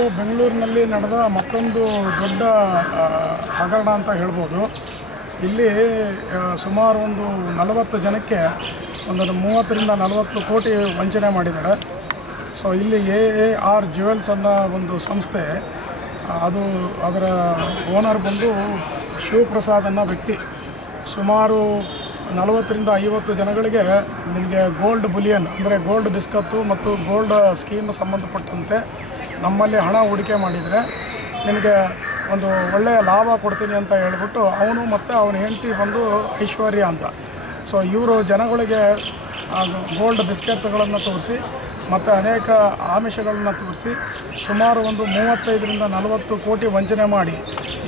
ಬೆಂಗಳೂರಿನಲ್ಲಿ ನಡೆದ ಮತ್ತೊಂದು ದೊಡ್ಡ ಹಗರಣ ಅಂತ ಹೇಳ್ಬೋದು. ಇಲ್ಲಿ ಸುಮಾರು ಒಂದು ನಲವತ್ತು ಜನಕ್ಕೆ ಒಂದು ಮೂವತ್ತರಿಂದ ನಲವತ್ತು ಕೋಟಿ ವಂಚನೆ ಮಾಡಿದ್ದಾರೆ. ಸೊ ಇಲ್ಲಿ ಎ ಎ ಆರ್ ಜ್ಯುವೆಲ್ಸ್ ಅನ್ನೋ ಒಂದು ಸಂಸ್ಥೆ, ಅದು ಅದರ ಓನರ್ ಬಂದು ಶಿವಪ್ರಸಾದ್ ಅನ್ನೋ ವ್ಯಕ್ತಿ. ಸುಮಾರು ನಲವತ್ತರಿಂದ ಐವತ್ತು ಜನಗಳಿಗೆ ನಿಮಗೆ ಗೋಲ್ಡ್ ಬುಲಿಯನ್, ಅಂದರೆ ಗೋಲ್ಡ್ ಬಿಸ್ಕತ್ತು ಮತ್ತು ಗೋಲ್ಡ್ ಸ್ಕೀಮ್ ಸಂಬಂಧಪಟ್ಟಂತೆ ನಮ್ಮಲ್ಲಿ ಹಣ ಹೂಡಿಕೆ ಮಾಡಿದರೆ ನಿಮಗೆ ಒಂದು ಒಳ್ಳೆಯ ಲಾಭ ಕೊಡ್ತೀನಿ ಅಂತ ಹೇಳ್ಬಿಟ್ಟು ಅವನು ಮತ್ತು ಅವನ ಹೆಂಡತಿ ಬಂದು ಐಶ್ವರ್ಯ ಅಂತ. ಸೊ ಇವರು ಜನಗಳಿಗೆ ಗೋಲ್ಡ್ ಬಿಸ್ಕೆಟ್ಗಳನ್ನು ತೋರಿಸಿ, ಮತ್ತು ಅನೇಕ ಆಮಿಷಗಳನ್ನು ತೋರಿಸಿ, ಸುಮಾರು ಒಂದು ಮೂವತ್ತೈದರಿಂದ ನಲವತ್ತು ಕೋಟಿ ವಂಚನೆ ಮಾಡಿ,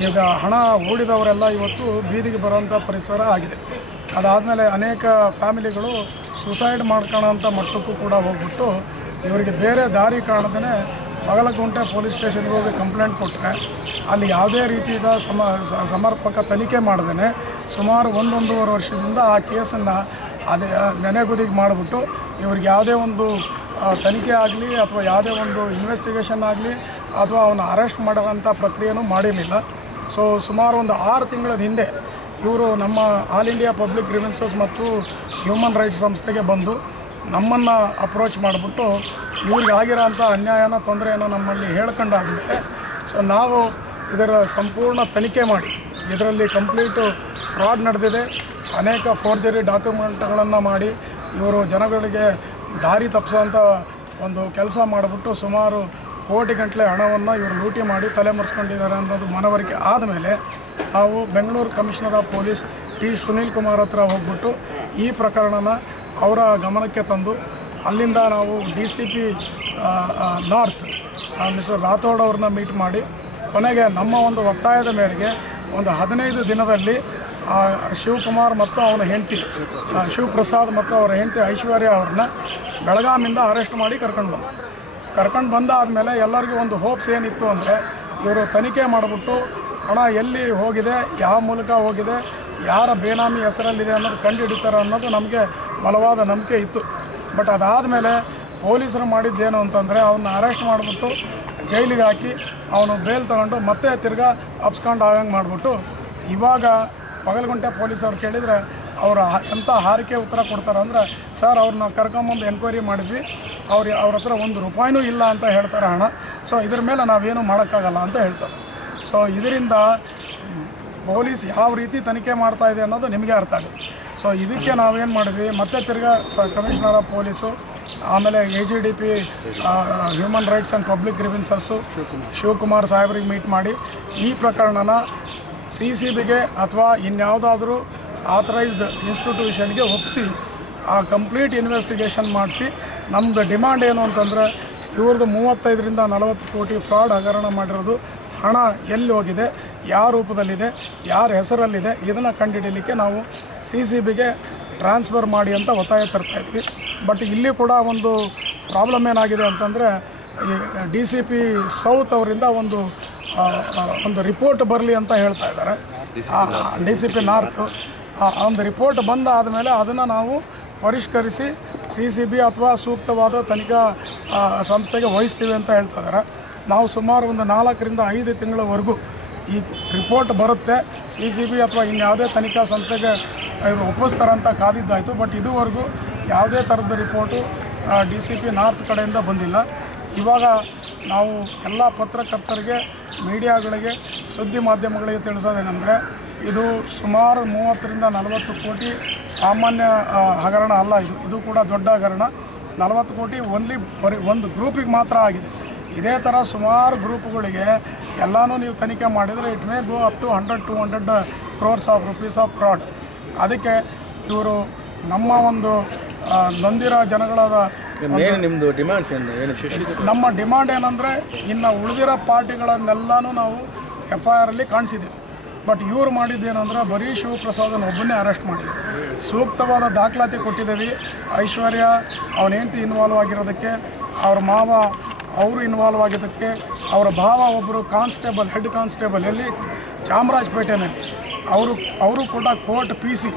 ಈಗ ಹಣ ಹೂಡಿದವರೆಲ್ಲ ಇವತ್ತು ಬೀದಿಗೆ ಬರುವಂಥ ಪರಿಸರ ಆಗಿದೆ. ಅದಾದಮೇಲೆ ಅನೇಕ ಫ್ಯಾಮಿಲಿಗಳು ಸುಸೈಡ್ ಮಾಡ್ಕೊಳ್ಳೋಂಥ ಮಟ್ಟಕ್ಕೂ ಕೂಡ ಹೋಗ್ಬಿಟ್ಟು, ಇವರಿಗೆ ಬೇರೆ ದಾರಿ ಕಾಣದೇ ಬಗಲಗುಂಟೆ ಪೊಲೀಸ್ ಸ್ಟೇಷನ್ಗೆ ಹೋಗಿ ಕಂಪ್ಲೇಂಟ್ ಕೊಟ್ಟರೆ ಅಲ್ಲಿ ಯಾವುದೇ ರೀತಿಯ ಸಮ ಸಮರ್ಪಕ ತನಿಖೆ ಮಾಡ್ದೇ ಸುಮಾರು ಒಂದೊಂದೂವರೆ ವರ್ಷದಿಂದ ಆ ಕೇಸನ್ನು ಅದೇ ನೆನೆಗುದಿಗೆ ಮಾಡಿಬಿಟ್ಟು ಇವ್ರಿಗೆ ಯಾವುದೇ ಒಂದು ತನಿಖೆ ಆಗಲಿ ಅಥವಾ ಯಾವುದೇ ಒಂದು ಇನ್ವೆಸ್ಟಿಗೇಷನ್ ಆಗಲಿ ಅಥವಾ ಅವನ್ನ ಅರೆಸ್ಟ್ ಮಾಡುವಂಥ ಪ್ರಕ್ರಿಯೆನೂ ಮಾಡಿರಲಿಲ್ಲ. ಸೊ ಸುಮಾರು ಒಂದು ಆರು ತಿಂಗಳ ಹಿಂದೆ ಇವರು ನಮ್ಮ ಆಲ್ ಇಂಡಿಯಾ ಪಬ್ಲಿಕ್ ಗ್ರಿವೆನ್ಸಸ್ ಮತ್ತು ಹ್ಯೂಮನ್ ರೈಟ್ಸ್ ಸಂಸ್ಥೆಗೆ ಬಂದು ನಮ್ಮನ್ನು ಅಪ್ರೋಚ್ ಮಾಡಿಬಿಟ್ಟು ಇವ್ರಿಗೆ ಆಗಿರೋಂಥ ಅನ್ಯಾಯನ, ತೊಂದರೆಯನ್ನು ನಮ್ಮಲ್ಲಿ ಹೇಳ್ಕೊಂಡಾದಮೇಲೆ ಸೊ ನಾವು ಇದರ ಸಂಪೂರ್ಣ ತನಿಖೆ ಮಾಡಿ. ಇದರಲ್ಲಿ ಕಂಪ್ಲೀಟು ಫ್ರಾಡ್ ನಡೆದಿದೆ. ಅನೇಕ ಫೋರ್ಜರಿ ಡಾಕ್ಯುಮೆಂಟ್ಗಳನ್ನು ಮಾಡಿ ಇವರು ಜನಗಳಿಗೆ ದಾರಿ ತಪ್ಪಿಸೋಂಥ ಒಂದು ಕೆಲಸ ಮಾಡಿಬಿಟ್ಟು ಸುಮಾರು ಕೋಟಿ ಗಂಟಲೆ ಹಣವನ್ನು ಇವರು ಲೂಟಿ ಮಾಡಿ ತಲೆಮರೆಸ್ಕೊಂಡಿದ್ದಾರೆ ಅನ್ನೋದು ಮನವರಿಕೆ ಆದಮೇಲೆ ನಾವು Bengaluru commissioner of police T Sunil Kumar ಹತ್ರ ಹೋಗ್ಬಿಟ್ಟು ಈ ಪ್ರಕರಣನ ಅವರ ಗಮನಕ್ಕೆ ತಂದು ಅಲ್ಲಿಂದ ನಾವು D C P north mister Rathod ಅವ್ರನ್ನ ಮೀಟ್ ಮಾಡಿ ಕೊನೆಗೆ ನಮ್ಮ ಒಂದು ಒತ್ತಾಯದ ಮೇರೆಗೆ ಒಂದು ಹದಿನೈದು ದಿನದಲ್ಲಿ ಶಿವಕುಮಾರ್ ಮತ್ತು ಅವನ ಹೆಂಡತಿ ಶಿವಪ್ರಸಾದ್ ಮತ್ತು ಅವರ ಹೆಂಡತಿ ಐಶ್ವರ್ಯ ಅವ್ರನ್ನ ಬೆಳಗಾಮಿಂದ ಅರೆಸ್ಟ್ ಮಾಡಿ ಕರ್ಕೊಂಡು ಬಂದರು. ಕರ್ಕೊಂಡು ಬಂದಾದಮೇಲೆ ಎಲ್ಲರಿಗೂ ಒಂದು ಹೋಪ್ಸ್ ಏನಿತ್ತು ಅಂದರೆ, ಇವರು ತನಿಖೆ ಮಾಡಿಬಿಟ್ಟು ಹಣ ಎಲ್ಲಿ ಹೋಗಿದೆ, ಯಾವ ಮೂಲಕ ಹೋಗಿದೆ, ಯಾರ ಬೇನಾಮಿ ಹೆಸರಲ್ಲಿದೆ ಅನ್ನೋದು ಕಂಡುಹಿಡಿತಾರೆ ಅನ್ನೋದು ನಮಗೆ ಬಲವಾದ ನಂಬಿಕೆ ಇತ್ತು. ಬಟ್ ಅದಾದ ಮೇಲೆ ಪೊಲೀಸರು ಮಾಡಿದ್ದೇನು ಅಂತಂದರೆ ಅವನ್ನ ಅರೆಸ್ಟ್ ಮಾಡಿಬಿಟ್ಟು ಜೈಲಿಗೆ ಹಾಕಿ ಅವನು ಬೇಲ್ ತಗೊಂಡು ಮತ್ತೆ ತಿರ್ಗಾ ಅಪ್ಸ್ಕೊಂಡು ಆಗಂಗೆ ಮಾಡಿಬಿಟ್ಟು ಇವಾಗ ಪಗಲ್ಗುಂಟೆ ಪೊಲೀಸರು ಕೇಳಿದರೆ ಅವರು ಎಂಥ ಹಾರಿಕೆ ಉತ್ತರ ಕೊಡ್ತಾರೆ ಅಂದರೆ, ಸರ್ ಅವ್ರನ್ನ ಕರ್ಕೊಂಬಂದು ಎನ್ಕ್ವೈರಿ ಮಾಡಿದ್ವಿ. ಅವ್ರು ಅವ್ರ ಹತ್ರ ಒಂದು ರೂಪಾಯಿನೂ ಇಲ್ಲ ಅಂತ ಹೇಳ್ತಾರೆ ಹಣ. ಸೊ, ಇದ್ರ ಮೇಲೆ ನಾವೇನು ಮಾಡೋಕ್ಕಾಗಲ್ಲ ಅಂತ ಹೇಳ್ತಾರೆ. ಸೊ, ಇದರಿಂದ ಪೊಲೀಸ್ ಯಾವ ರೀತಿ ತನಿಖೆ ಮಾಡ್ತಾ ಇದೆ ಅನ್ನೋದು ನಿಮಗೆ ಅರ್ಥ ಆಗುತ್ತೆ. ಸೊ ಇದಕ್ಕೆ ನಾವೇನು ಮಾಡಿದ್ವಿ? ಮತ್ತೆ ತಿರ್ಗಾ, ಸ ಕಮಿಷನರ್ ಆಫ್ ಪೊಲೀಸು ಆಮೇಲೆ A G D P human rights and public grievances Shivakumar ಸಾಹೇಬ್ರಿಗೆ ಮೀಟ್ ಮಾಡಿ. ಈ ಪ್ರಕರಣನ ಸಿ ಸಿ ಬಿಗೆ ಅಥವಾ ಇನ್ಯಾವುದಾದ್ರೂ ಆಥರೈಸ್ಡ್ ಇನ್ಸ್ಟಿಟ್ಯೂಷನ್ಗೆ ಒಪ್ಪಿಸಿ ಆ ಕಂಪ್ಲೀಟ್ ಇನ್ವೆಸ್ಟಿಗೇಷನ್ ಮಾಡಿಸಿ ನಮ್ಮದು ಡಿಮಾಂಡ್ ಏನು ಅಂತಂದರೆ ಇವ್ರದ್ದು ಮೂವತ್ತೈದರಿಂದ ನಲವತ್ತು ಕೋಟಿ ಫ್ರಾಡ್ ಹಗರಣ ಮಾಡಿರೋದು ಹಣ ಎಲ್ಲಿ ಹೋಗಿದೆ? ಯಾವ ರೂಪದಲ್ಲಿದೆ, ಯಾರ ಹೆಸರಲ್ಲಿದೆ, ಇದನ್ನು ಕಂಡುಹಿಡಿಯಲಿಕ್ಕೆ ನಾವು ಸಿ ಸಿ ಬಿಗೆ ಟ್ರಾನ್ಸ್ಫರ್ ಮಾಡಿ ಅಂತ ಒತ್ತಾಯ ತರ್ತಾ ಇದ್ವಿ. ಬಟ್ ಇಲ್ಲಿ ಕೂಡ ಒಂದು ಪ್ರಾಬ್ಲಮ್ ಏನಾಗಿದೆ ಅಂತಂದರೆ ಡಿ ಸಿ ಪಿ ಸೌತ್ ಅವರಿಂದ ಒಂದು ಒಂದು ರಿಪೋರ್ಟ್ ಬರಲಿ ಅಂತ ಹೇಳ್ತಾ ಇದ್ದಾರೆ. ಡಿ ಸಿ ಪಿ ನಾರ್ತು ಒಂದು ರಿಪೋರ್ಟ್ ಬಂದ ಆದಮೇಲೆ ಅದನ್ನು ನಾವು ಪರಿಷ್ಕರಿಸಿ ಸಿ ಸಿ ಬಿ ಅಥವಾ ಸೂಕ್ತವಾದ ತನಿಖಾ ಸಂಸ್ಥೆಗೆ ವಹಿಸ್ತೀವಿ ಅಂತ ಹೇಳ್ತಾ ಇದ್ದಾರೆ. ನಾವು ಸುಮಾರು ಒಂದು ನಾಲ್ಕರಿಂದ ಐದು ತಿಂಗಳವರೆಗೂ ಈ ರಿಪೋರ್ಟ್ ಬರುತ್ತೆ ಸಿ ಸಿ ಬಿ ಅಥವಾ ಇನ್ಯಾವುದೇ ತನಿಖಾ ಸಂಸ್ಥೆಗೆ ಇವರು ಒಪ್ಪಿಸ್ತಾರಂತ ಕಾದಿದ್ದಾಯಿತು, ಬಟ್ ಇದುವರೆಗೂ ಯಾವುದೇ ಥರದ report D C P north ಕಡೆಯಿಂದ ಬಂದಿಲ್ಲ. ಇವಾಗ ನಾವು ಎಲ್ಲ ಪತ್ರಕರ್ತರಿಗೆ, ಮೀಡಿಯಾಗಳಿಗೆ, ಸುದ್ದಿ ಮಾಧ್ಯಮಗಳಿಗೆ ತಿಳಿಸೋದೇನೆಂದರೆ, ಇದು ಸುಮಾರು ಮೂವತ್ತರಿಂದ ನಲವತ್ತು ಕೋಟಿ ಸಾಮಾನ್ಯ ಹಗರಣ ಅಲ್ಲ ಇದು. ಇದು ಕೂಡ ದೊಡ್ಡ ಹಗರಣ. ನಲವತ್ತು ಕೋಟಿ ಓನ್ಲಿ ಬರೀ ಒಂದು ಗ್ರೂಪಿಗೆ ಮಾತ್ರ ಆಗಿದೆ. ಇದೇ ಥರ ಸುಮಾರು ಗ್ರೂಪ್ಗಳಿಗೆ ಎಲ್ಲನೂ ನೀವು ತನಿಖೆ ಮಾಡಿದರೆ it may go up to hundred to hundred crores of rupees of fraud ಅದಕ್ಕೆ ಇವರು ನಮ್ಮ ಒಂದು ನೊಂದಿರೋ ಜನಗಳಾದ ನಿಮ್ಮದು ಡಿಮ್ಯಾಂಡ್ಸ್ ಏನು ನಮ್ಮ ಡಿಮ್ಯಾಂಡ್ ಏನಂದರೆ ಇನ್ನು ಉಳಿದಿರೋ ಪಾರ್ಟಿಗಳನ್ನೆಲ್ಲನೂ ನಾವು ಎಫ್ ಐ ಆರಲ್ಲಿ ಕಾಣಿಸಿದ್ದೀವಿ ಬಟ್ ಇವ್ರು ಮಾಡಿದ್ದೇನೆಂದ್ರೆ ಬರೀ ಶಿವಪ್ರಸಾದನ ಒಬ್ಬನೇ ಅರೆಸ್ಟ್ ಮಾಡಿದ್ರು. ಸೂಕ್ತವಾದ ದಾಖಲಾತಿ ಕೊಟ್ಟಿದ್ದೀವಿ. ಐಶ್ವರ್ಯ ಅವನ ಹೆಂಡತಿ ಇನ್ವಾಲ್ವ್ ಆಗಿರೋದಕ್ಕೆ ಅವ್ರ ಮಾವ ಅವರು ಇನ್ವಾಲ್ವ್ ಆಗಿದ್ದಕ್ಕೆ ಅವರ ಭಾವ ಒಬ್ಬರು ಕಾನ್ಸ್ಟೇಬಲ್ ಹೆಡ್ ಕಾನ್ಸ್ಟೇಬಲ್ ಎಲ್ಲಿ? ಚಾಮರಾಜಪೇಟೆನಲ್ಲಿ. ಅವರು ಅವರು ಕೂಡ ಕೋರ್ಟ್ ಪಿ ಸಿ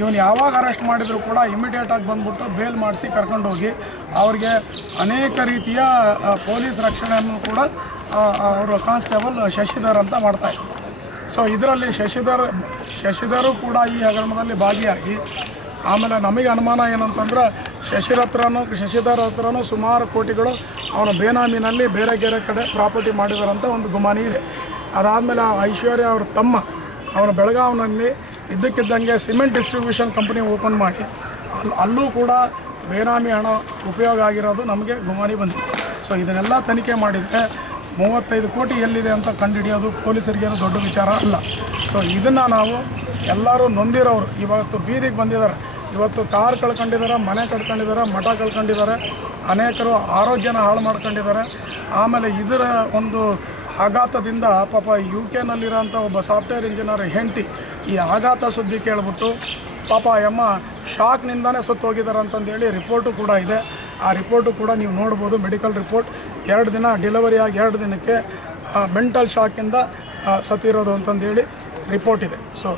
ಇವನು ಯಾವಾಗ ಅರೆಸ್ಟ್ ಮಾಡಿದರೂ ಕೂಡ ಇಮಿಡಿಯೇಟಾಗಿ ಬಂದ್ಬಿಟ್ಟು ಬೇಲ್ ಮಾಡಿಸಿ ಕರ್ಕೊಂಡೋಗಿ ಅವ್ರಿಗೆ ಅನೇಕ ರೀತಿಯ ಪೊಲೀಸ್ ರಕ್ಷಣೆಯನ್ನು ಕೂಡ ಅವರು ಕಾನ್ಸ್ಟೇಬಲ್ ಶಶಿಧರ್ ಅಂತ ಮಾಡ್ತಾ ಇದ್ದರು ಸೊ ಇದರಲ್ಲಿ ಶಶಿಧರ್, ಶಶಿಧರು ಕೂಡ ಈ ಹಗರಣದಲ್ಲಿ ಭಾಗಿಯಾಗಿ, ಆಮೇಲೆ ನಮಗೆ ಅನುಮಾನ ಏನಂತಂದ್ರೆ ಶಶಿರ ಹತ್ರನೂ ಶಶಿಧರ್ ಹತ್ರನೂ ಸುಮಾರು ಕೋಟಿಗಳು ಅವನ ಬೇನಾಮಿನಲ್ಲಿ ಬೇರೆ ಬೇರೆ ಕಡೆ ಪ್ರಾಪರ್ಟಿ ಮಾಡಿದಾರಂತ ಒಂದು ಗುಮಾನಿ ಇದೆ. ಅದಾದಮೇಲೆ ಆ ಐಶ್ವರ್ಯ ಅವ್ರ ತಮ್ಮ, ಅವನು ಬೆಳಗಾವಿನಲ್ಲಿ ಇದ್ದಕ್ಕಿದ್ದಂಗೆ ಸಿಮೆಂಟ್ ಡಿಸ್ಟ್ರಿಬ್ಯೂಷನ್ ಕಂಪ್ನಿ ಓಪನ್ ಮಾಡಿ ಅಲ್ಲಿ ಅಲ್ಲೂ ಕೂಡ ಬೇನಾಮಿ ಹಣ ಉಪಯೋಗ ಆಗಿರೋದು ನಮಗೆ ಗುಮಾನಿ ಬಂದಿದೆ. ಸೊ ಇದನ್ನೆಲ್ಲ ತನಿಖೆ ಮಾಡಿದರೆ ಮೂವತ್ತೈದು ಕೋಟಿ ಎಲ್ಲಿದೆ ಅಂತ ಕಂಡುಹಿಡಿಯೋದು ಪೊಲೀಸರಿಗೇನು ದೊಡ್ಡ ವಿಚಾರ ಅಲ್ಲ. ಸೊ ಇದನ್ನು ನಾವು ಎಲ್ಲರೂ ನೊಂದಿರೋರು ಇವತ್ತು ಬೀದಿಗೆ ಬಂದಿದ್ದಾರೆ. ಇವತ್ತು ಕಾರ್ ಕಳ್ಕೊಂಡಿದ್ದಾರೆ, ಮನೆ ಕಳ್ಕೊಂಡಿದ್ದಾರೆ, ಮಠ ಕಳ್ಕೊಂಡಿದ್ದಾರೆ, ಅನೇಕರು ಆರೋಗ್ಯನ ಹಾಳು ಮಾಡ್ಕೊಂಡಿದ್ದಾರೆ. ಆಮೇಲೆ ಇದರ ಒಂದು ಆಘಾತದಿಂದ ಪಾಪ ಯು ಕೆನಲ್ಲಿರೋಂಥ ಒಬ್ಬ ಸಾಫ್ಟ್ವೇರ್ ಇಂಜಿನಿಯರ್ ಹೆಂಡತಿ ಈ ಆಘಾತ ಸುದ್ದಿ ಕೇಳಿಬಿಟ್ಟು, ಪಾಪ ಎಮ್ಮ ಶಾಕ್ನಿಂದನೇ ಸತ್ತು ಹೋಗಿದ್ದಾರೆ ಅಂತಂದೇಳಿ ರಿಪೋರ್ಟು ಕೂಡ ಇದೆ. ಆ ರಿಪೋರ್ಟು ಕೂಡ ನೀವು ನೋಡ್ಬೋದು ಮೆಡಿಕಲ್ ರಿಪೋರ್ಟ್ ಎರಡು ದಿನ ಡೆಲಿವರಿ ಆಗಿ ಎರಡು ದಿನಕ್ಕೆ ಮೆಂಟಲ್ ಶಾಕಿಂದ ಸತ್ತಿರೋದು ಅಂತಂದೇಳಿ ರಿಪೋರ್ಟ್ ಇದೆ. ಸೊ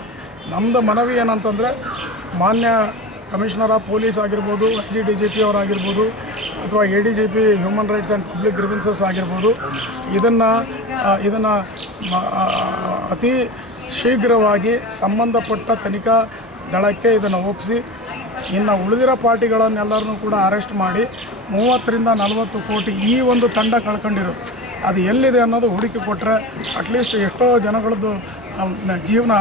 ನಮ್ಮದು ಮನವಿ ಏನಂತಂದರೆ, ಮಾನ್ಯ ಕಮಿಷನರ್ ಆಫ್ ಪೊಲೀಸ್ ಆಗಿರ್ಬೋದು, I G D G P ಅವರಾಗಿರ್ಬೋದು, ಅಥವಾ A D G P human rights and public grievances ಆಗಿರ್ಬೋದು, ಇದನ್ನು ಇದನ್ನು ಅತಿ ಶೀಘ್ರವಾಗಿ ಸಂಬಂಧಪಟ್ಟ ತನಿಖಾ ದಳಕ್ಕೆ ಇದನ್ನು ಒಪ್ಪಿಸಿ, ಇನ್ನು ಉಳಿದಿರೋ ಪಾರ್ಟಿಗಳನ್ನೆಲ್ಲರನ್ನೂ ಕೂಡ ಅರೆಸ್ಟ್ ಮಾಡಿ, ಮೂವತ್ತರಿಂದ ನಲವತ್ತು ಕೋಟಿ ಈ ಒಂದು ತಂಡ ಕಳ್ಕೊಂಡಿರೋದು. ಅದು ಎಲ್ಲಿದೆ ಅನ್ನೋದು ಹುಡುಕಿ ಕೊಟ್ಟರೆ ಅಟ್ಲೀಸ್ಟ್ ಎಷ್ಟೋ ಜನಗಳದ್ದು ಜೀವನ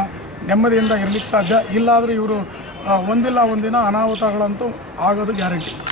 ನೆಮ್ಮದಿಯಿಂದ ಇರಲಿಕ್ಕೆ ಸಾಧ್ಯ. ಇಲ್ಲಾದರೂ ಇವರು ಒಂದಿಲ್ಲ ಒಂದಿನ ಅನಾಹುತಗಳಂತೂ ಆಗೋದು ಗ್ಯಾರಂಟಿ.